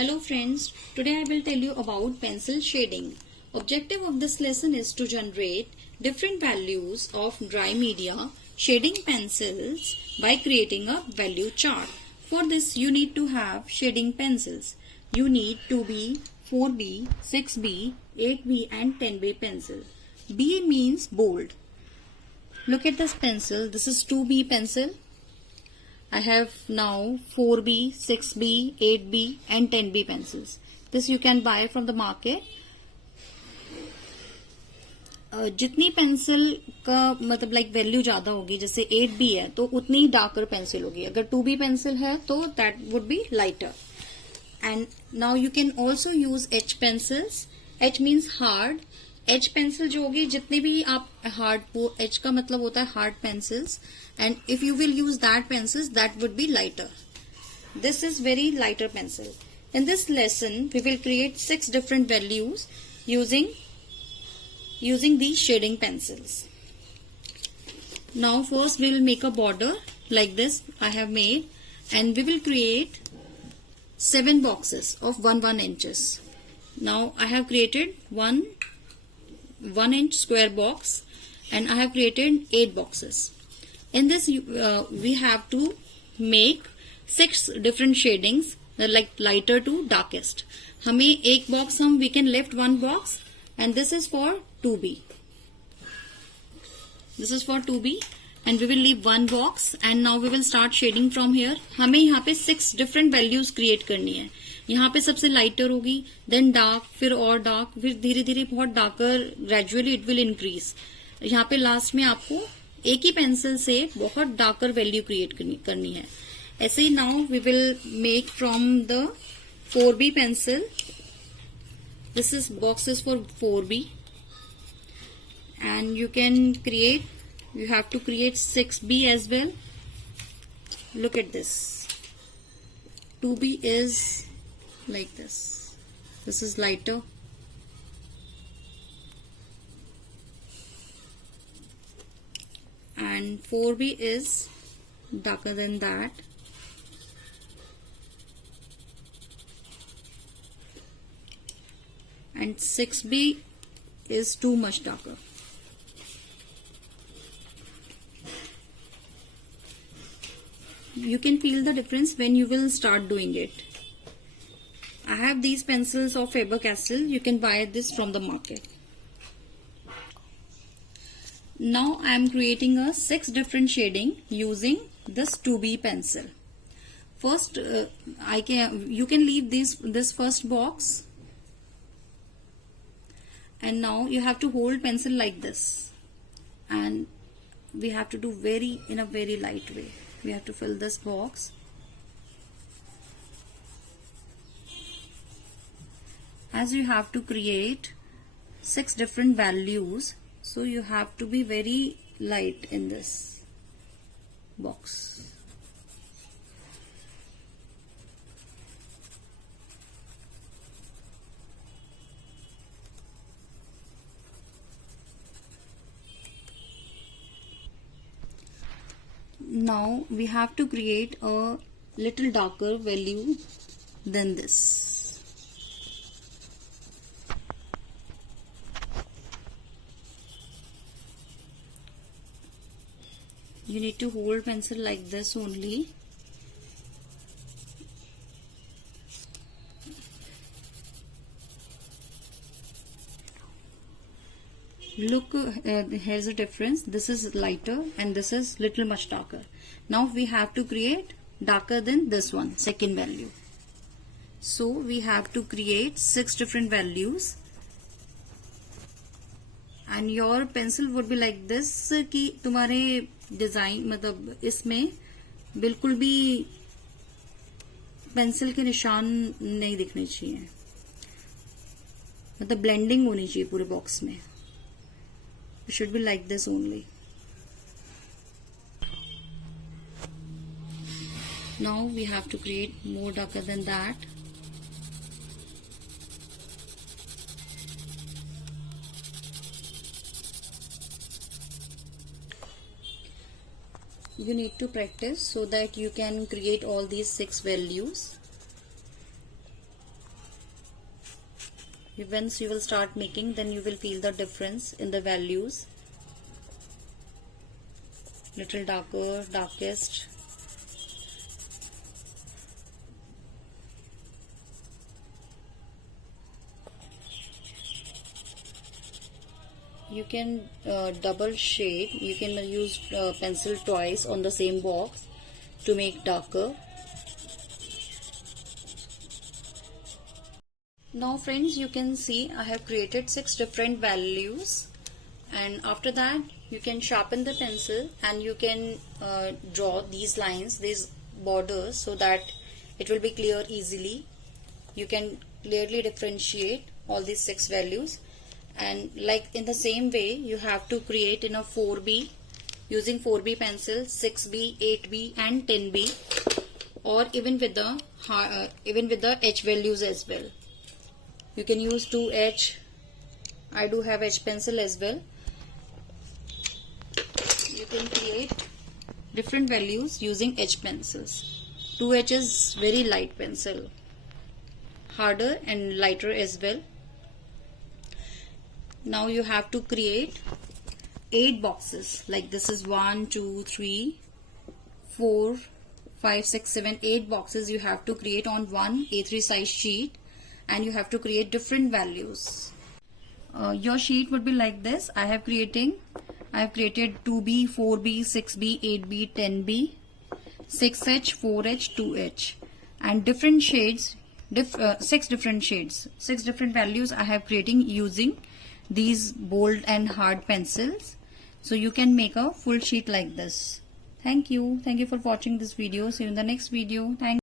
Hello friends, today I will tell you about pencil shading. Objective of this lesson is to generate different values of dry media shading pencils by creating a value chart. For this you need to have shading pencils. You need 2B, 4B, 6B, 8B and 10B pencil. B means bold. Look at this pencil. This is 2B pencil. I have now 4B, 6B, 8B and 10B pencils. This you can buy from the market. जितनी pencil का मतलब like value ज्यादा होगी, जैसे 8B है तो उतनी darker pencil होगी. अगर 2B पेंसिल है तो that would be lighter. And now you can also use H pencils. H means hard. H pencil जो होगी, जितने भी आप हार्ड, वो H का मतलब होता है hard pencils. And if you will use that pencils, that would be lighter. This is very lighter pencil. In this lesson, we will create 6 different values using these shading pencils. Now first we will make a border like this I have made, and we will create 7 boxes of 1 inches. Now I have created 1 inch square box, and I have created 8 boxes. In this we have to make 6 different shadings, like lighter to darkest. हमें एक box we can left 1 box, and this is for 2B. This is for 2B, and we will leave 1 box, and now we will start shading from here. हमें यहाँ पे 6 different values create करनी है. यहाँ पे सबसे lighter होगी, then dark, फिर और dark, फिर धीरे धीरे बहुत darker, gradually it will increase. यहाँ पे लास्ट में आपको एक ही पेंसिल से बहुत डार्कर वैल्यू क्रिएट करनी है. ऐसे ही now we will make from the 4B pencil. This is box is for 4B, and you can create, you have to create 6B as well. Look at this. 2B is like this. This is lighter. And 4B is darker than that. And 6B is too much darker. You can feel the difference when you will start doing it. I have these pencils of Faber-Castell. You can buy this from the market. Now I am creating a 6 different shading using this 2B pencil. First, you can leave this first box, and now you have to hold pencil like this, and we have to do in a very light way. We have to fill this box. As you have to create 6 different values, so you have to be very light in this box. Now we have to create a little darker value than this. You need to hold pencil like this only. Look, here's a difference. This is lighter and this is little much darker. Now we have to create darker than this one, second value. So we have to create 6 different values. And your pencil would be like this, कि तुम्हारे design मतलब इसमें बिल्कुल भी pencil के निशान नहीं दिखने चाहिए, मतलब ब्लेंडिंग होनी चाहिए पूरे बॉक्स में. It should be like this only. Now we have to create more darker than that. You need to practice so that you can create all these 6 values. Once you will start making, then you will feel the difference in the values. Little darker, darkest. You can double shade. You can use pencil twice on the same box to make darker. Now friends, you can see I have created 6 different values, and after that you can sharpen the pencil and you can draw these lines, these borders, so that it will be clear easily. You can clearly differentiate all these 6 values. And like in the same way, you have to create in a 4B using 4B pencil, 6B, 8B and 10B, or even with the H values as well. You can use 2H. I do have H pencil as well. You can create different values using H pencils. 2H is very light pencil, harder and lighter as well. Now you have to create 8 boxes. Like this is 1, 2, 3, 4, 5, 6, 7, 8 boxes you have to create on one A3 size sheet, and you have to create different values. Your sheet would be like this. I have created 2B, 4B, 6B, 8B, 10B, 6H, 4H, 2H, and different shades, 6 different shades, 6 different values I have creating using these bold and hard pencils. So you can make a full sheet like this. Thank you for watching this video. See you in the next video. Thank